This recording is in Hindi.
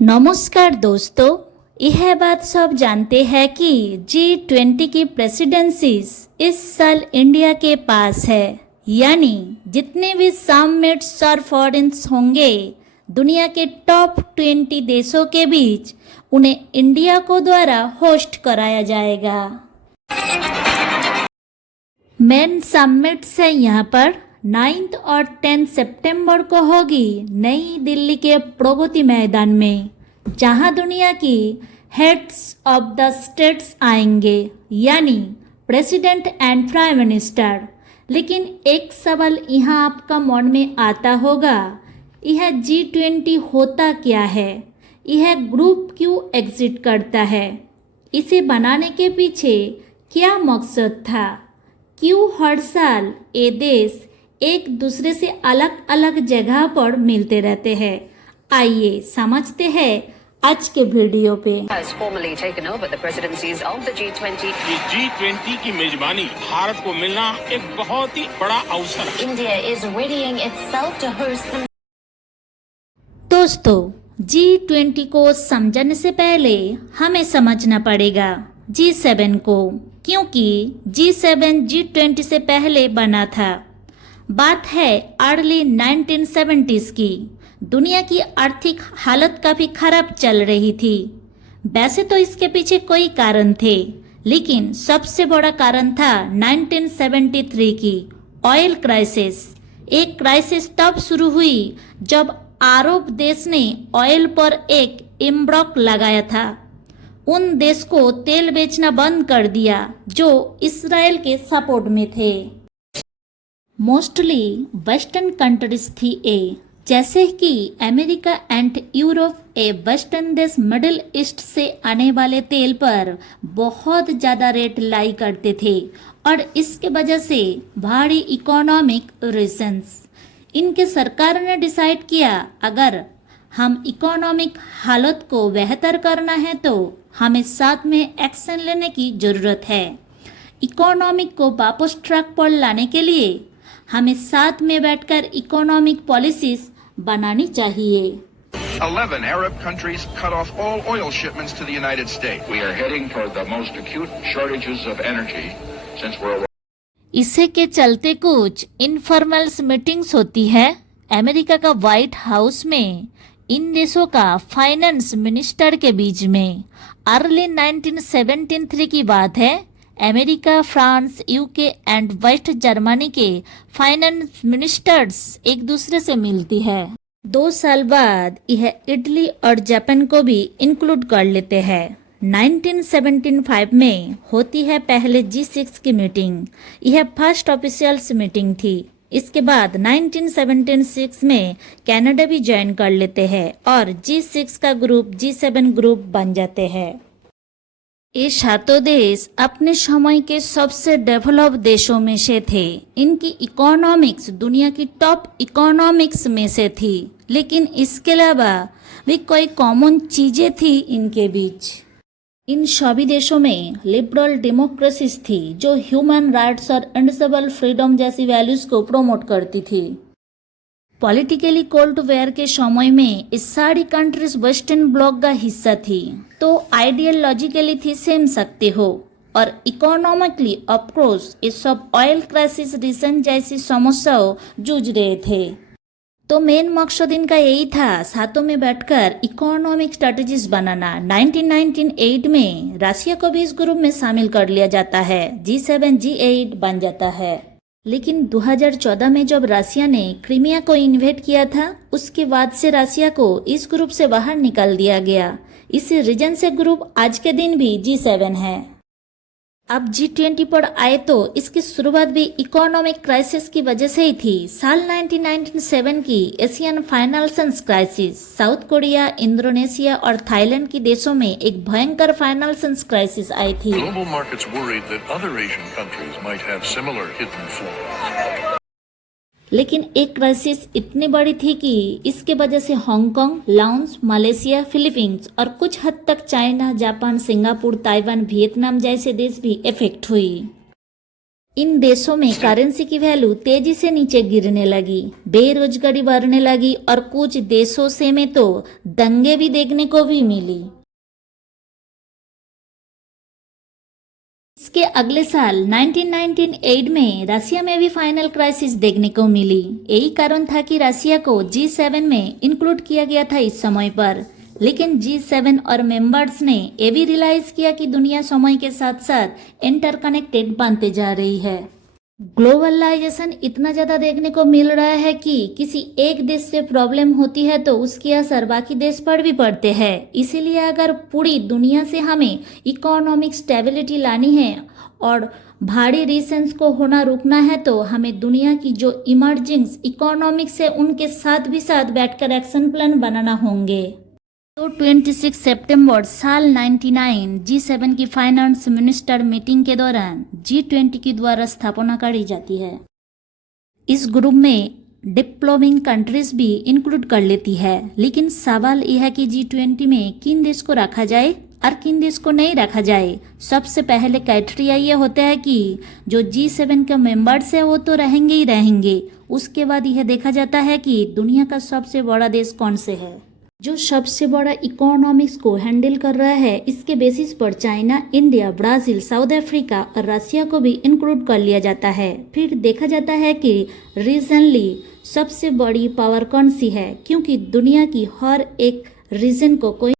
नमस्कार दोस्तों, यह बात सब जानते हैं कि G20 की प्रेसिडेंसी इस साल इंडिया के पास है। यानी जितने भी समिट्स और फोरम्स होंगे दुनिया के टॉप 20 देशों के बीच, उन्हें इंडिया को द्वारा होस्ट कराया जाएगा। मेन समिट्स है यहाँ पर 9 और 10 सितंबर को होगी नई दिल्ली के प्रगति मैदान में, जहां दुनिया की हेड्स ऑफ द स्टेट्स आएंगे, यानी प्रेसिडेंट एंड प्राइम मिनिस्टर। लेकिन एक सवाल यहाँ आपका मन में आता होगा, यह G20 होता क्या है, यह ग्रुप क्यों एग्जिट करता है, इसे बनाने के पीछे क्या मकसद था, क्यों हर साल ये देश एक दूसरे से अलग अलग जगह पर मिलते रहते हैं। आइए समझते हैं आज के वीडियो पे। Has formally taken over the presidencies of the G20. ये G20 की मेजबानी भारत को मिलना एक बहुत ही बड़ा अवसर है। India is readying itself to host the दोस्तों, G20 को समझने से पहले हमें समझना पड़ेगा G7 को, क्योंकि G7 G20 से पहले बना था। बात है अर्ली 1970s की। दुनिया की आर्थिक हालत काफी खराब चल रही थी। वैसे तो इसके पीछे कई कारण थे, लेकिन सबसे बड़ा कारण था 1973 की ऑयल क्राइसिस। एक क्राइसिस तब शुरू हुई जब अरब देश ने ऑयल पर एक एम्bargo लगाया था। उन देश को तेल बेचना बंद कर दिया जो इसराइल के सपोर्ट में थे। मोस्टली वेस्टर्न कंट्रीज थी ए, जैसे कि America and Europe. A western देश मिडिल ईस्ट से आने वाले तेल पर बहुत ज़्यादा रेट लाई करते थे और इसके वजह से भारी इकोनॉमिक रीजंस। इनके सरकार ने डिसाइड किया, अगर हम इकोनॉमिक हालत को बेहतर करना है तो हमें साथ में एक्शन लेने की ज़रूरत है। इकोनॉमिक को वापस ट्रैक पर लाने के लिए हमें साथ में बैठकर इकोनॉमिक पॉलिसीज बनानी चाहिए। 11 Arab countries cut off all oil shipments to the United States. We are heading for the most acute shortages of energy since World War. इसे के चलते कुछ इनफॉर्मल मीटिंग्स होती है अमेरिका का व्हाइट हाउस में इन देशों का फाइनेंस मिनिस्टर के बीच में। अर्ली 1973 की बात है। America, France, UK and West Germany के फाइनेंस मिनिस्टर्स एक दूसरे से मिलती है। 2 साल बाद यह इटली और जापान को भी इंक्लूड कर लेते हैं। 1975 में होती है पहले G6 की मीटिंग। यह फर्स्ट ऑफिशियल मीटिंग थी। इसके बाद 1976 में कनाडा भी ज्वाइन कर लेते हैं और G6 का ग्रुप G7 ग्रुप बन जाते हैं। ये सातों देश अपने समय के सबसे डेवलप देशों में से थे। इनकी इकोनॉमिक्स दुनिया की टॉप इकोनॉमिक्स में से थी, लेकिन इसके अलावा भी कोई कॉमन चीजें थी इनके बीच। इन सभी देशों में लिबरल डेमोक्रेसीज थी जो ह्यूमन राइट्स और इंडिविजुअल फ्रीडम जैसी वैल्यूज को प्रमोट करती थी। पॉलिटिकली कोल्ड वॉर के समय में इस सारी कंट्रीज वेस्टर्न ब्लॉक का हिस्सा थी, तो आइडियोलॉजिकली थी सेम सकते हो, और इकोनॉमिकली ऑफकोर्स ये सब ऑयल क्राइसिस रीजन जैसी समस्याओं जूझ रहे थे। तो मेन मकसद इनका यही था, साथों में बैठकर इकोनॉमिक स्ट्रेटजीज बनाना। 1998 में रशिया को भी इस ग्रुप में शामिल कर लिया जाता है। G7 G8 बन जाता है। लेकिन 2014 में जब रशिया ने क्रीमिया को इन्वेड किया था, उसके बाद से रशिया को इस ग्रुप से बाहर निकाल दिया गया। इसी रीजन से ग्रुप आज के दिन भी G7 है। अब G20 पर आए तो इसकी शुरुआत भी इकोनॉमिक क्राइसिस की वजह से ही थी। साल 1997 की Asian financial crisis south Korea, Indonesia और थाईलैंड की देशों में एक भयंकर फाइनेंशियल क्राइसिस आई थी। Global markets worried that other Asian countries might have similar hidden flaws. लेकिन एक क्राइसिस इतनी बड़ी थी कि इसके वजह से हांगकांग, लाओस, मलेशिया, फिलीपींस और कुछ हद तक China, Japan, Singapore, Taiwan, Vietnam जैसे देश भी इफेक्ट हुई। इन देशों में करेंसी की वैल्यू तेजी से नीचे गिरने लगी, बेरोजगारी बढ़ने लगी और कुछ देशों से में तो दंगे भी देखने को भी मिली। इसके अगले साल 1998 में रशिया में भी फाइनल क्राइसिस देखने को मिली। यही कारण था कि रशिया को G7 में इंक्लूड किया गया था इस समय पर। लेकिन G7 और मेंबर्स ने ये भी रियलाइज किया कि दुनिया समय के साथ साथ इंटरकनेक्टेड बनते जा रही है। ग्लोबलाइजेशन इतना ज़्यादा देखने को मिल रहा है कि किसी एक देश से प्रॉब्लम होती है तो उसकी असर बाकी देश पर भी पड़ते हैं। इसीलिए अगर पूरी दुनिया से हमें इकोनॉमिक स्टेबिलिटी लानी है और भारी रिसेंस को होना रुकना है तो हमें दुनिया की जो इमर्जिंग इकोनॉमिक्स है उनके साथ भी साथ बैठकर एक्शन प्लान बनाना होंगे। तो 26 सितंबर साल 99 G7 की फाइनेंस मिनिस्टर मीटिंग के दौरान G20 के द्वारा स्थापना करी जाती है। इस ग्रुप में डेवलपिंग कंट्रीज भी इंक्लूड कर लेती है। लेकिन सवाल यह है कि G20 में किन देश को रखा जाए और किन देश को नहीं रखा जाए। सबसे पहले क्राइटेरिया ये होता है कि जो G7 के मेंबर्स है वो तो रहेंगे ही रहेंगे। उसके बाद यह देखा जाता है कि दुनिया का सबसे बड़ा देश कौन से है, जो सबसे बड़ा इकोनॉमिक्स को हैंडल कर रहा है। इसके बेसिस पर China, India, Brazil, south Africa और रशिया को भी इंक्लूड कर लिया जाता है। फिर देखा जाता है कि रीजनली सबसे बड़ी पावर कौन सी है, क्योंकि दुनिया की हर एक रीजन को कोई